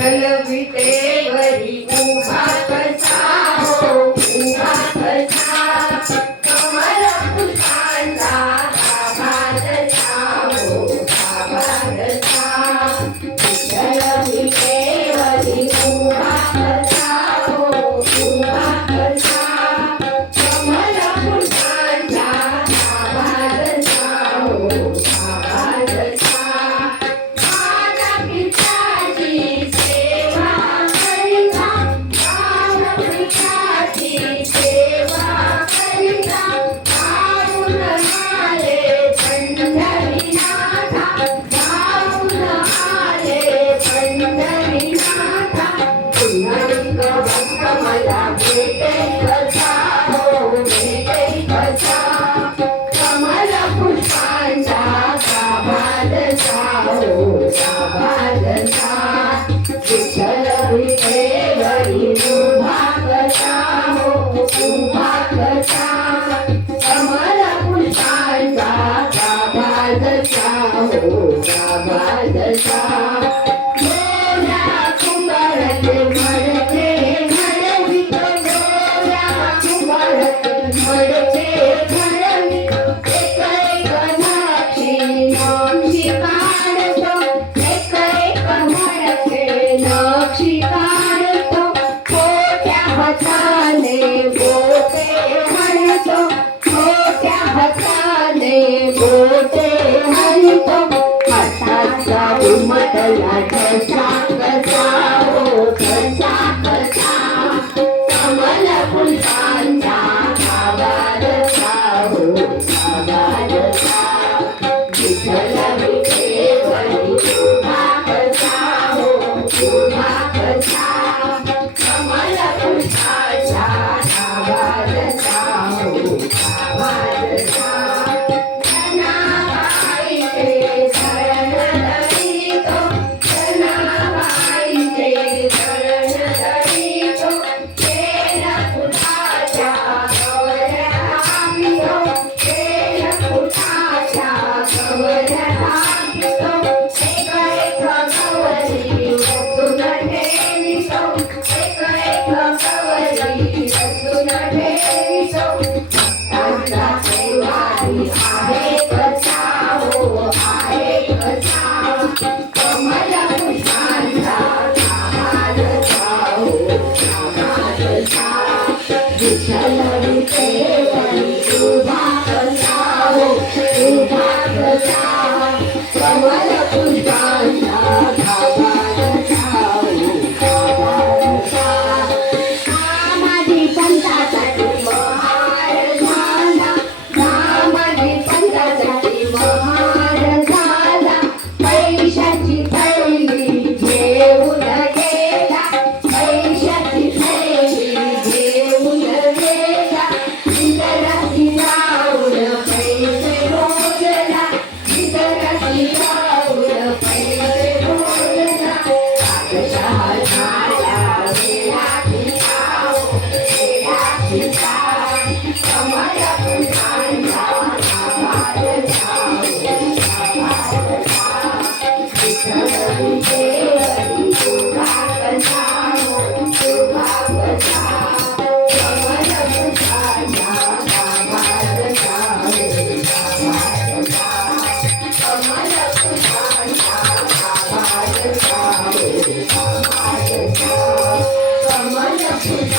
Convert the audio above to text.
विटेवरी उभा कसा हो उभा कसा कमल पुष्पांचा गाभारचा हो गाभारचा विठ्ठल विटेवरी उभा कसा हो उभा कसा कमल पुष्पांचा गाभारचा हो गाभारचा कमल पुष्पांचा गाभारचा हो गाभारचा विठ्ठल विटेवरी उभा कसा हो उभा कसा कमल पुष्पांचा गाभारचा हो गाभारचा उमटला कसा कसा हो कसा कसा कमल पुष्पांचा गाभारचा हो गाभारचा विठ्ठल विटेवरी उभा कसा हो उभा कसा कमल पुष्पांचा गाभारचा हो गाभारचा विठ्ठल विटेवरी उभा कसा हो उभा कसा कमल पुष्पांचा गाभारचा हो गाभारचा समाधी पंथासाठी महार झाला समाधी पंथासाठी महार झाला पैशाची थैली घेऊन गेला पैशाची थैली घेऊन गेला इतराची राऊळ पैसे मोजला इतराची राऊळ पैसे मोजला कागशाह झाला वेळा खिचाव वेळा खिचाव कमल पुष्पांचा गाभारचा हो गाभारचा विठ्ठल विटेवरी उभा कसा हो उभा कसा कमल पुष्पांचा गाभारचा हो गाभारचा कमल पुष्पांचा गाभारचा हो गाभारचा कमल पुष्पांचा